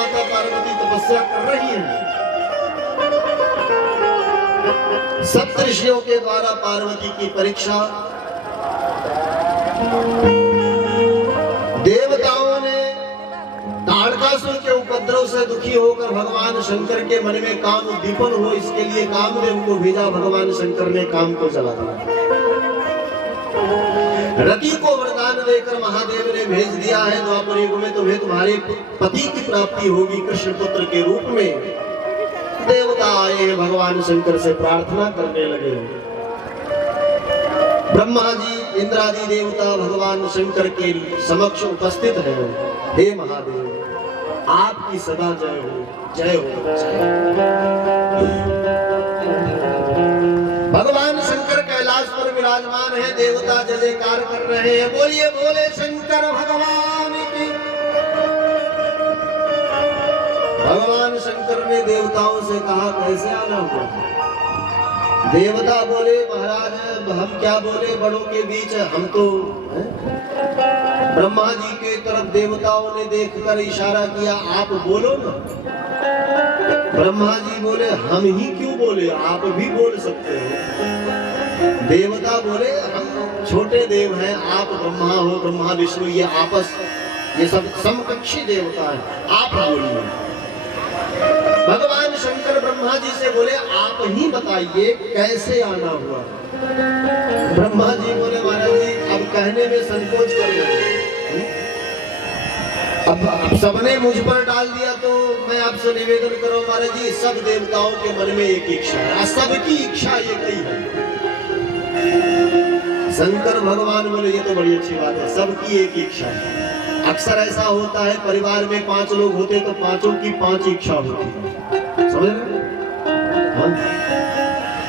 माता पार्वती तपस्या कर रही हैं। सप्तऋषियों के द्वारा पार्वती की परीक्षा, देवताओं ने ताड़कासुर के उपद्रव से दुखी होकर भगवान शंकर के मन में काम उद्दीपन हो, इसके लिए कामदेव को भेजा। भगवान शंकर ने काम को चला दिया। रति को वरदान देकर महादेव ने भेज दिया है, द्वापर युग में तुम्हें तुम्हारे पति की प्राप्ति होगी कृष्ण पुत्र के रूप में। देवता आए भगवान शंकर से प्रार्थना करने लगे। ब्रह्मा जी, इंद्रादि देवता भगवान शंकर के समक्ष उपस्थित हैं। हे महादेव, आपकी सदा जय हो, जय हो, जय हो। भगवान शंकर कैलाश पर विराजमान है। देवता जय जयकार कर रहे हैं। बोलिए बोले शंकर भगवान की। भगवान शंकर ने देवताओं से कहा कैसे आना हुआ? देवता बोले महाराज हम क्या बोले, बड़ों के बीच हम तो ब्रह्मा जी के तरफ देवताओं ने देखकर इशारा किया, आप बोलो ना। ब्रह्मा जी बोले हम ही क्यों बोले, आप भी बोल सकते हो। देवता बोले हम छोटे देव हैं, आप ब्रह्मा हो, ब्रह्मा विष्णु ये आपस ये सब समकक्षी देवता है, आप बोलिए। भगवान शंकर ब्रह्मा जी से बोले आप ही बताइए कैसे आना हुआ। ब्रह्मा जी बोले महाराज जी अब कहने में संकोच कर रहे, अब सबने मुझ पर डाल दिया तो मैं आपसे निवेदन करूं महाराज जी, सब देवताओं के मन में एक इच्छा है, सबकी इच्छा एक ही है। शंकर भगवान बोले ये तो बड़ी अच्छी बात है, सबकी एक इच्छा है। अक्सर ऐसा होता है परिवार में 5 लोग होते तो पांचों की 5 इच्छा होती है, समझ रहे?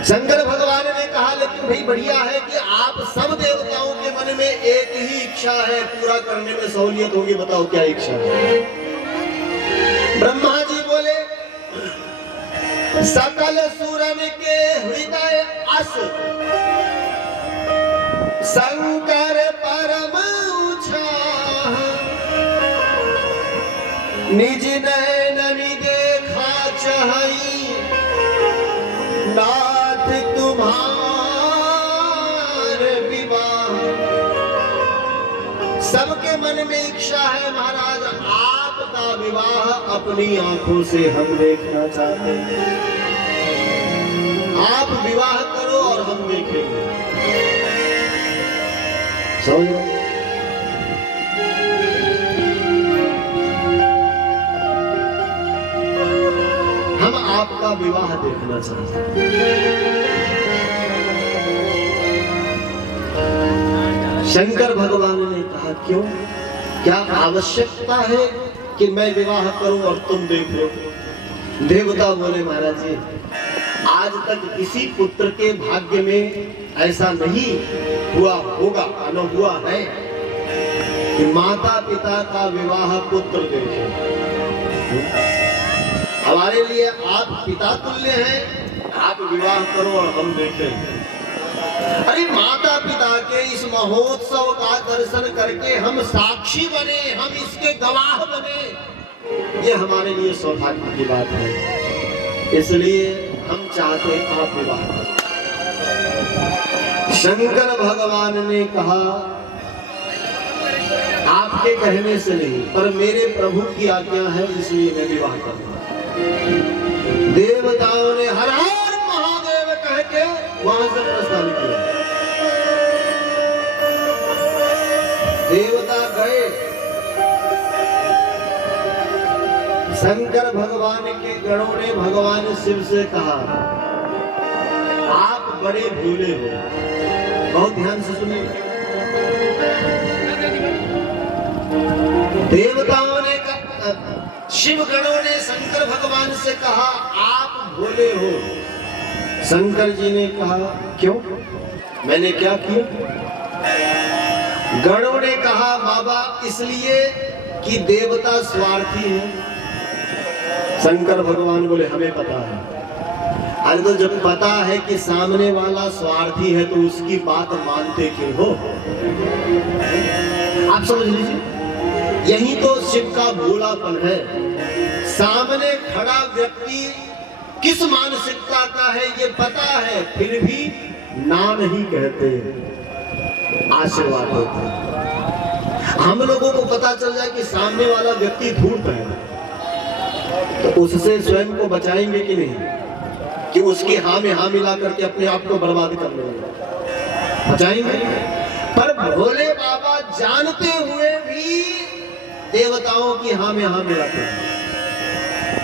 शंकर भगवान ने कहा लेकिन भाई बढ़िया है कि आप सब देवताओं के मन में एक ही इच्छा है, पूरा करने में सहूलियत होगी, बताओ क्या इच्छा है? ब्रह्मा जी बोले सकल सुरन के हृदय अस शंकर परम निज नैननि देखा चाहि नाथ तुम्हार विवाह। सबके मन में इच्छा है महाराज आपका विवाह अपनी आंखों से हम देखना चाहते हैं, आप विवाह करो और हम देखेंगे। समझो हम आपका विवाह देखना चाहते हैं। शंकर भगवान ने कहा क्यों, क्या आवश्यकता है कि मैं विवाह करूं और तुम देख लो? देवता बोले महाराज जी आज तक किसी पुत्र के भाग्य में ऐसा नहीं हुआ होगा, न हुआ है कि माता पिता का विवाह पुत्र देखे। हमारे लिए आप पिता तुल्य हैं, आप विवाह करो और हम देखें। अरे माता पिता के इस महोत्सव का दर्शन करके हम साक्षी बने, हम इसके गवाह बने, ये हमारे लिए सौभाग्य की बात है। इसलिए हम चाहते हैं आप विवाह करें। शंकर भगवान ने कहा आपके कहने से नहीं पर मेरे प्रभु की आज्ञा है, इसलिए मैं विवाह करूंगा। देवताओं ने हर हर महादेव कह के वहां से प्रस्थान किया। देवता गए, शंकर भगवान के गणों ने भगवान शिव से कहा आप बड़े भोले हो, बहुत ध्यान से सुनिए। देवताओं ने शिव गणों ने शंकर भगवान से कहा आप भोले हो। शंकर जी ने कहा क्यों, मैंने क्या किया? गणों ने कहा बाबा इसलिए कि देवता स्वार्थी है। शंकर भगवान बोले हमें पता है। अरे तो जब पता है कि सामने वाला स्वार्थी है तो उसकी बात मानते क्यों हो? आप समझ लीजिए, यही तो शिव का भोलापन है। सामने खड़ा व्यक्ति किस मानसिकता का है ये पता है, फिर भी ना नहीं कहते, आशीर्वाद होता है। हम लोगों को पता चल जाए कि सामने वाला व्यक्ति धूर्त है, तो उससे स्वयं को बचाएंगे कि नहीं, कि उसकी हाँ में हाँ मिला करके अपने आप को बर्बाद कर लेंगे, बचाएंगे। पर भोले बाबा जानते हुए भी देवताओं की हाँ में हाँ मिलाते हैं,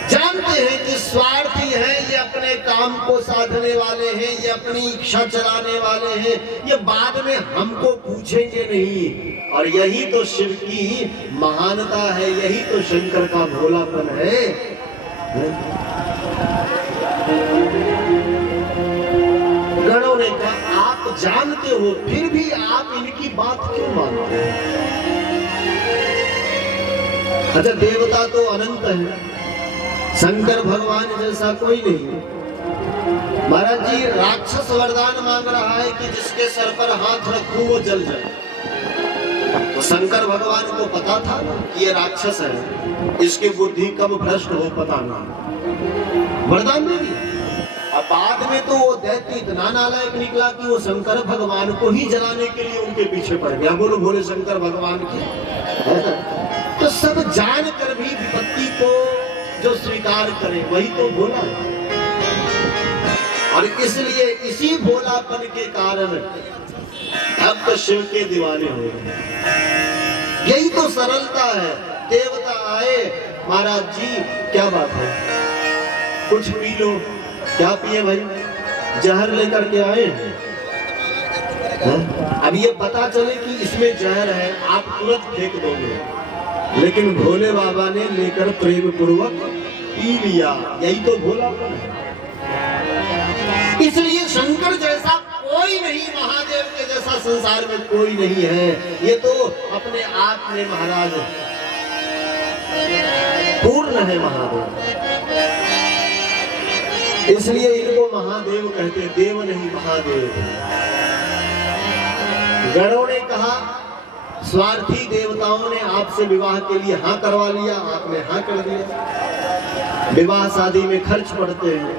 जानते हैं कि स्वार्थी हैं, ये अपने काम को साधने वाले हैं, ये अपनी इच्छा चलाने वाले हैं, ये बाद में हमको पूछेंगे नहीं। और यही तो शिव की महानता है, यही तो शंकर का भोलापन है। गणों ने कहा आप जानते हो फिर भी आप इनकी बात क्यों मानते हैं? अच्छा, देवता तो अनंत है, शंकर भगवान जैसा कोई नहीं। महाराज जी राक्षस वरदान मांग रहा है कि जिसके सर पर हाथ रखूं वो जल जाए। तो शंकर भगवान को पता था कि ये राक्षस है, इसकी बुद्धि कब भ्रष्ट हो पता ना, वरदान दे दिया। अब बाद में तो वो दैत्य इतना नालायक निकला कि वो शंकर भगवान को ही जलाने के लिए उनके पीछे पड़ गया। बोलो भोले शंकर भगवान की। तो सब जान कर भी विपत्ति को जो स्वीकार करे वही तो भोला है। और इसलिए इसी भोलापन के कारण भक्त शिव के दीवाने हो गए। यही तो सरलता है। देवता आए, महाराज जी क्या बात है, कुछ पी लो। क्या पिए भाई? जहर लेकर के आए हैं। अब ये पता चले कि इसमें जहर है, आप तुरंत फेंक दोगे, लेकिन भोले बाबा ने लेकर प्रेम पूर्वक पी लिया। यही तो भोलापन है। इसलिए शंकर जैसा कोई नहीं, महादेव के जैसा संसार में कोई नहीं है। ये तो अपने आप में महाराज पूर्ण है महादेव, इसलिए इनको महादेव कहते, देव नहीं महादेव। गणों ने कहा स्वार्थी देवताओं ने आपसे विवाह के लिए हाँ करवा लिया, आपने हाँ कर दिया। विवाह शादी में खर्च पड़ते हैं।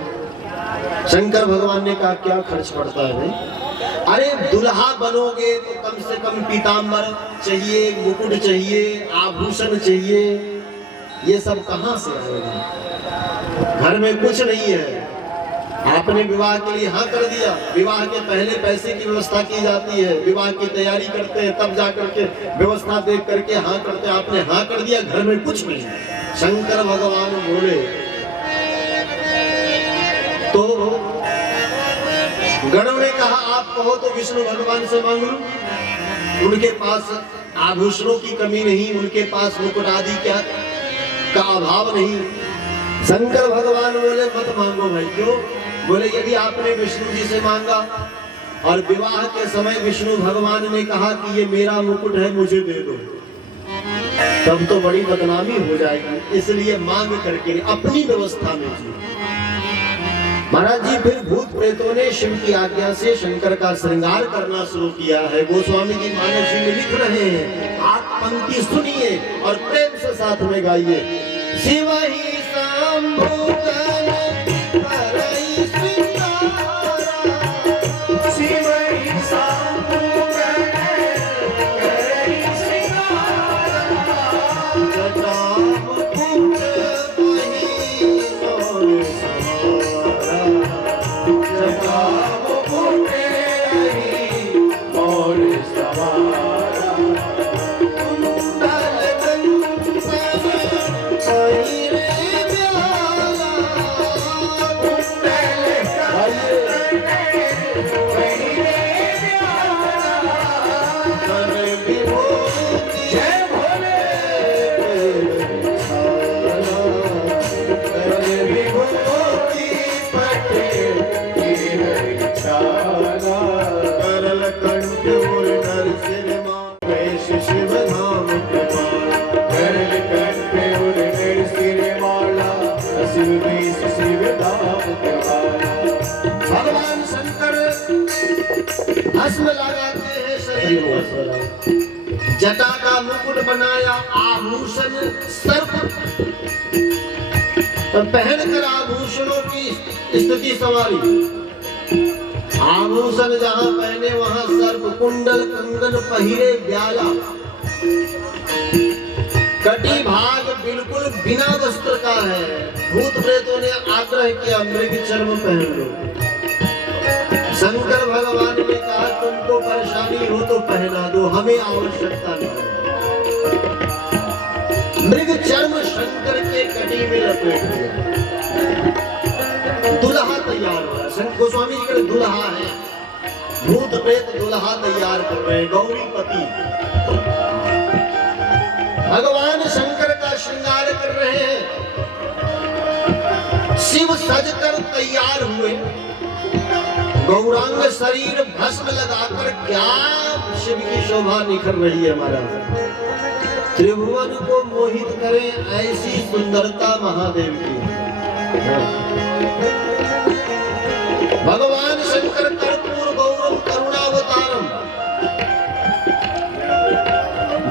शंकर भगवान ने कहा क्या खर्च पड़ता है भाई? अरे दुल्हा बनोगे तो कम से कम पीताम्बर चाहिए, मुकुट चाहिए, आभूषण चाहिए। ये सब कहाँ से आएगा? घर में कुछ नहीं है। आपने विवाह के लिए हाँ कर दिया, विवाह के पहले पैसे की व्यवस्था की जाती है, विवाह की तैयारी करते हैं, तब जाकर के व्यवस्था देख करके हाँ करते हैं। आपने हाँ कर दिया, घर में कुछ नहीं। शंकर भगवान बोले तो गणों ने कहा आप कहो तो विष्णु भगवान से मांग लूं। उनके पास आभूषणों की कमी नहीं, उनके पास मुकुट आदि का अभाव नहीं। शंकर भगवान बोले मत मांगो भाई। क्यों? बोले यदि आपने विष्णु जी से मांगा और विवाह के समय विष्णु भगवान ने कहा कि ये मेरा मुकुट है मुझे दे दो, तब तो बड़ी बदनामी हो जाएगी। इसलिए मांग करके अपनी व्यवस्था में जी। महाराज जी फिर भूत प्रेतों ने शिव की आज्ञा से शंकर का श्रृंगार करना शुरू किया है। गोस्वामी जी मानस जी में लिख रहे हैं, आप पंक्ति सुनिए और प्रेम से साथ में गाइए। शिव ही शंभु भगवान शंकर भस्म लगाते हैं शरीर पर, जटा का मुकुट बनाया, आभूषण सर्प पहनकर आभूषणों की स्थिति संवारी। आभूषण जहां पहने वहां सर्प, कुंडल, कंगन पहिरे, ब्याला, कटी भाग बिल्कुल बिना वस्त्र का है। भूत प्रेतों ने आग्रह किया, मृग चर्म पहन लो। शंकर भगवान ने कहा, तुमको परेशानी हो तो पहना दो, हमें आवश्यकता नहीं। मृग चर्म शंकर के कटी में लपेट दिया। दुल्हा तैयार हो रहा। शंकर गोस्वामी जी का दुल्हा है, भूत प्रेत दुल्हा तैयार कर रहे हैं, गौरीपति। भगवान शंकर का श्रृंगार कर रहे हैं। शिव सजकर तैयार हुए, गौरांग शरीर भस्म लगाकर, क्या शिव की शोभा निखर रही है महाराज। त्रिभुवन को मोहित करें ऐसी सुंदरता महादेव की। भगवान शंकर कर्पूर गौरम करुणावतारम,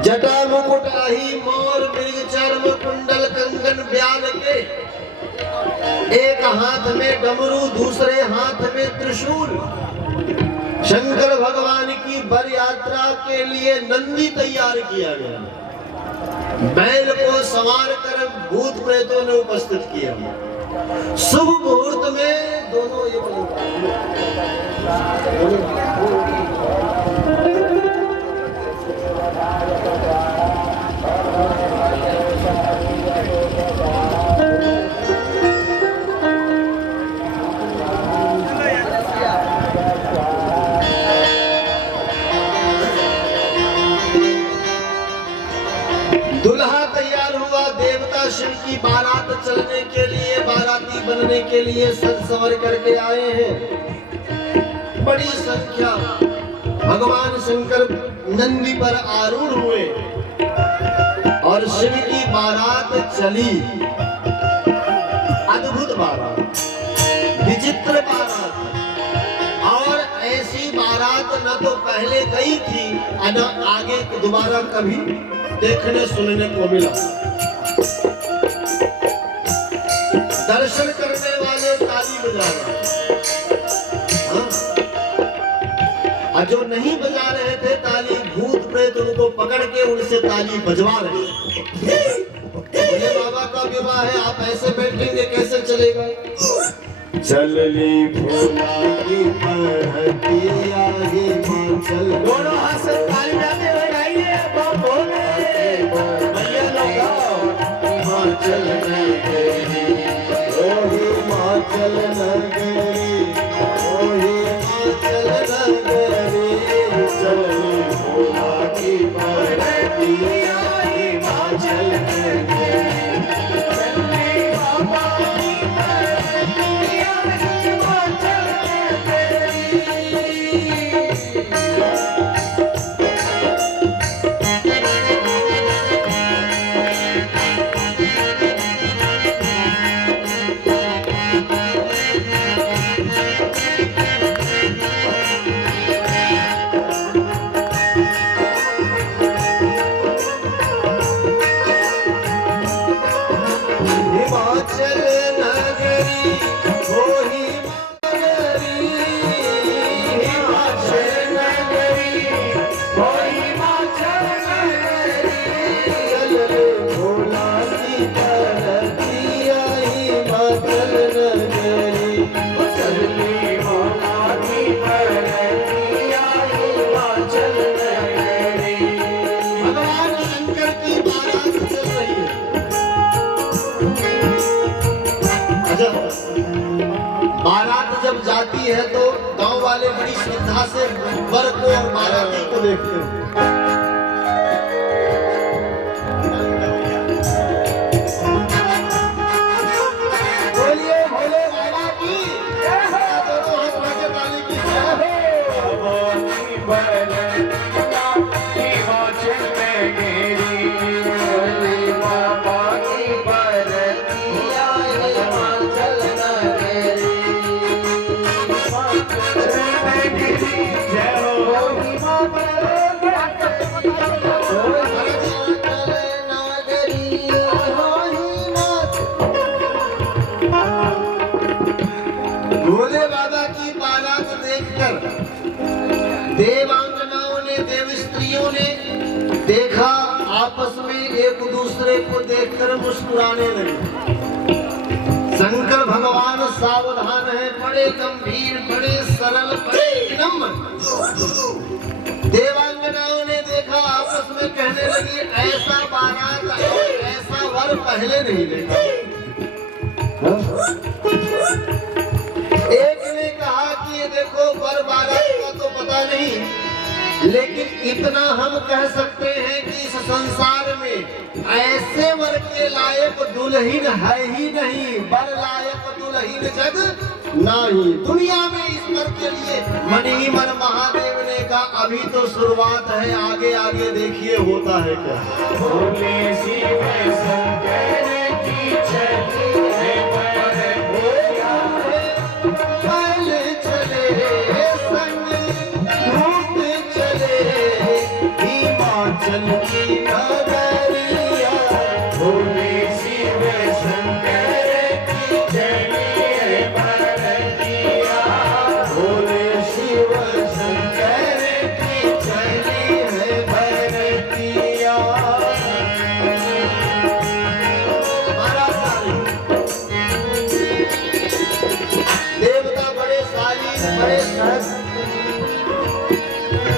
जटा मुकुट अहि मोर, मृग चर्म, कुंडल, कंगन, ब्याल के, एक हाथ में डमरू, दूसरे हाथ में त्रिशूल। शंकर भगवान की बर यात्रा के लिए नंदी तैयार किया गया। बैल को सवार कर भूत प्रेतों ने उपस्थित किया। शुभ मुहूर्त में दोनों ये दुल्हा तैयार हुआ। देवता शिव की बारात चलने के लिए, बाराती बनने के लिए सज संवर करके आए हैं, बड़ी संख्या। भगवान शंकर नंदी पर आरूढ़ हुए और शिव की बारात चली। अद्भुत बारात, विचित्र बारात, और ऐसी बारात न तो पहले गई थी न आगे दोबारा कभी देखने सुनने को मिला। दर्शन करने वाले ताली बजा रहे, और जो नहीं बजा रहे थे ताली, भूत प्रेत उनको पकड़ के उनसे ताली बजवा रहे। बोले बाबा का विवाह है, आप ऐसे बैठेंगे कैसे चलेगा। चलनी भोला की महतिया ही चल, दोनों हाथ से ताली बजाते हुए गाइए, भोले भैया लोग हिमाचल नगरी, ओ हिमाचल नगरी, ओ हिमाचल नगरी, चलनी भोला की महतिया हिमाचल नगरी, चलनी बाबा की महतिया हिमाचल नगरी। बारात जब जाती है तो गांव वाले बड़ी श्रद्धा से वर को और बाराती को देखते हैं। बोलिए भोले बाबा की, दोनों हाथ उठा ताली की जय हो। देवांगनाओं ने, देव स्त्रियों ने देखा, आपस में एक दूसरे को देखकर मुस्कुराने लगे। शंकर भगवान सावधान है, बड़े गंभीर, बड़े सरल, बड़े विनम्र। देवांगनाओं ने देखा, आपस में कहने लगी, ऐसा बारात, ऐसा वर पहले नहीं देखा। एक ने कहा कि ये देखो, वर बारात का तो पता नहीं, लेकिन इतना हम कह सकते हैं कि इस संसार में ऐसे वर के लायक दुल्हन है ही नहीं, वर लायक दुल्हन जग नहीं। दुनिया में इस वर के लिए मन ही मन महादेव ने कहा, अभी तो शुरुआत है, आगे आगे देखिए होता है क्या। भोले शिव शंकर की चले हिमाचल की नगरिया, भोले शिव शंकर की चलिए भरतिया, भोले शिव शंकर की चलिए भरतिया। देवता बड़े शालीन, बड़े सहज।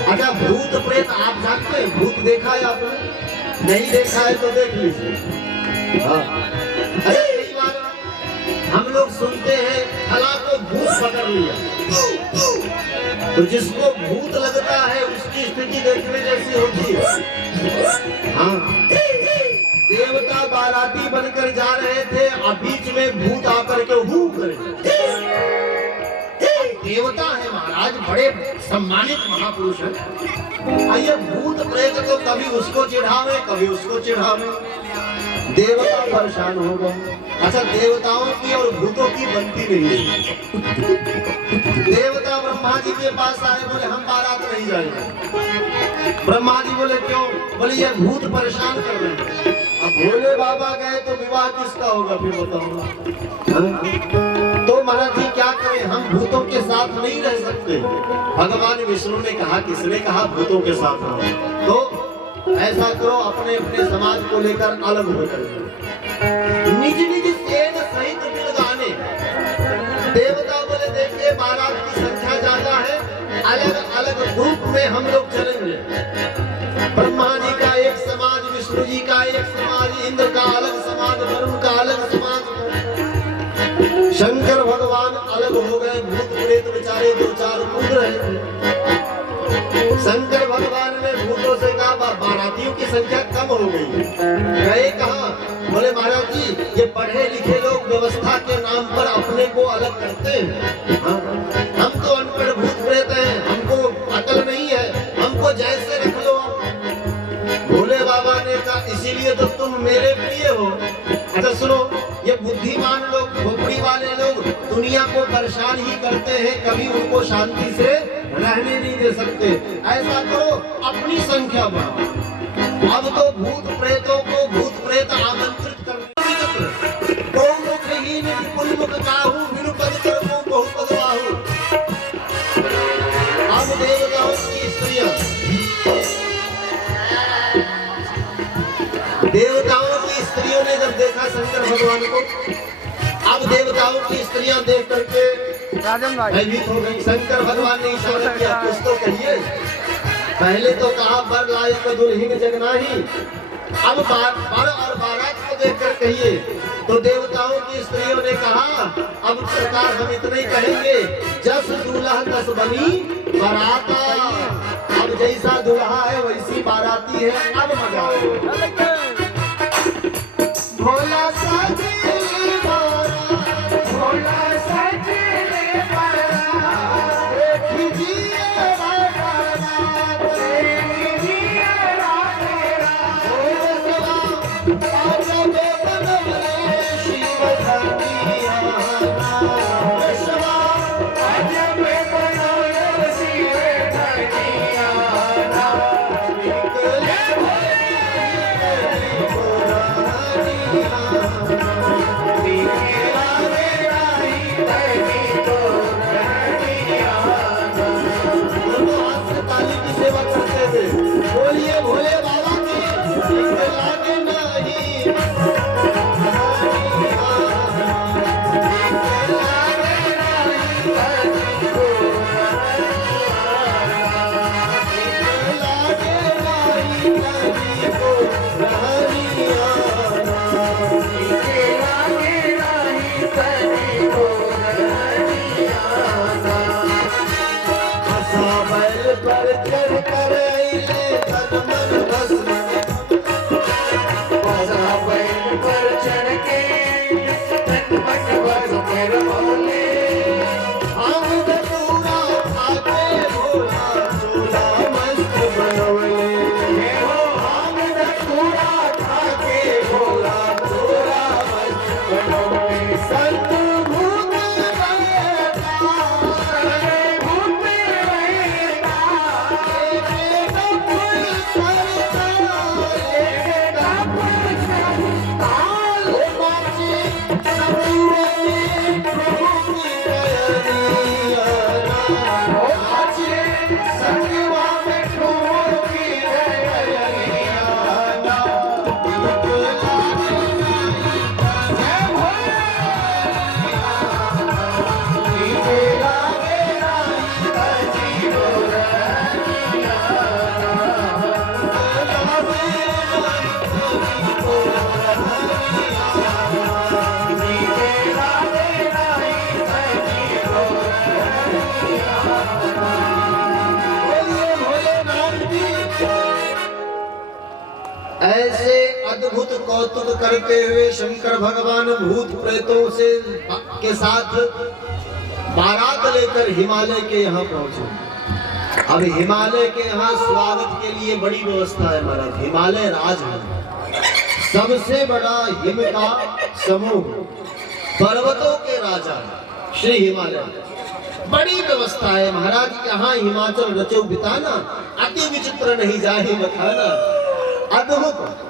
अच्छा, भूत प्रेत आप जानते हैं? भूत देखा है आपने? नहीं देखा है तो देख लीजिए। हाँ, अरे कई बार हम लोग सुनते हैं, फला को भूत पकड़ लिया, तो जिसको भूत लगता है उसकी स्थिति देखने जैसी होती है। हाँ, देवता बाराती बनकर जा रहे थे, अब बीच में भूत आकर के हू करे। देवता है महाराज, बड़े सम्मानित महापुरुष है। आइए, भूत प्रेत तो कभी उसको चिढ़ावे, कभी उसको चिढ़ावे, देवता परेशान हो गए। अच्छा, देवताओं की और भूतों की बनती नहीं है। देवता ब्रह्मा जी के पास आए, बोले हम बारात नहीं जाएंगे। ब्रह्मा जी बोले क्यों? बोले ये भूत परेशान कर रहे हैं। अब भोले बाबा गए तो विवाह किसका होगा फिर बताओ। तो महाराज जी क्या करें, हम भूतों के साथ नहीं रह सकते। भगवान विष्णु ने कहा, किसने कहा भूतों के साथ रहो? तो ऐसा करो, अपने अपने समाज को लेकर अलग हो जाओ, निज निज सेन सहित मिल गाने। देवता बोले देखिए, बारात की संख्या ज्यादा है, अलग अलग ग्रुप में हम लोग चलेंगे। ब्रह्मा जी का एक समाज, विष्णु जी का एक समाज, इंद्र का अलग समाज, वरुण का अलग समाज। शंकर भगवान अलग हो गए, भूत प्रेत बेचारे दो चार कूद रहे थे। शंकर भगवान ने भूतों से कहा, बारातियों की संख्या कम हो गई। गए कहा? बोले महाराज जी, ये पढ़े लिखे लोग व्यवस्था के नाम पर अपने को अलग करते हैं। हम तो अनपढ़ भूत प्रेत हैं, हमको अकल नहीं है, हमको जैसे रख लो। भोले बाबा ने कहा, इसीलिए तो तुम मेरे प्रिय हो। अच्छा सुनो, ये बुद्धिमान लोग, खोपड़ी वाले लोग दुनिया को परेशान ही करते हैं, कभी उनको शांति से रहने नहीं दे सकते। ऐसा करो, अपनी संख्या बढ़ाओ। अब तो भूत प्रेतों को भूत प्रेत आमंत्रित करते। अब देवताओं की स्त्रियां, देवताओं की स्त्रियों ने जब देखा शंकर भगवान को, अब देवताओं की स्त्रियां देख करके भयभीत हो गई। शंकर भगवान ने इशारा किया, कुछ तो कहिए। पहले तो कहा वर लायक दुल्हन जगना ही, अब वर और बारात को देखकर कहिए। तो देवताओं की स्त्रियों ने कहा, अब सरकार हम इतना ही कहेंगे, जस दूल्हा तस बनी बाराता। अब जैसा दूल्हा है वैसी बाराती है, अब मजा आएगा। भोला सजले बारात, भोला सजले बारात, देखिए बारात, देखिए बारात। आजा बेबनवले शिव धनिया, आजा बेबनवले शिव धनिया। कौतुक करते हुए शंकर भगवान भूत प्रेतों से के साथ बारात लेकर हिमालय के यहाँ पहुंचे। अब हिमालय के यहाँ स्वागत के लिए बड़ी व्यवस्था है महाराज। हिमालय राज है, सबसे बड़ा हिम का समूह, पर्वतों के राजा श्री हिमालय। बड़ी व्यवस्था है महाराज। यहाँ हिमाचल रचो बिताना, अति विचित्र नहीं जाहि बखाना। अद्भुत।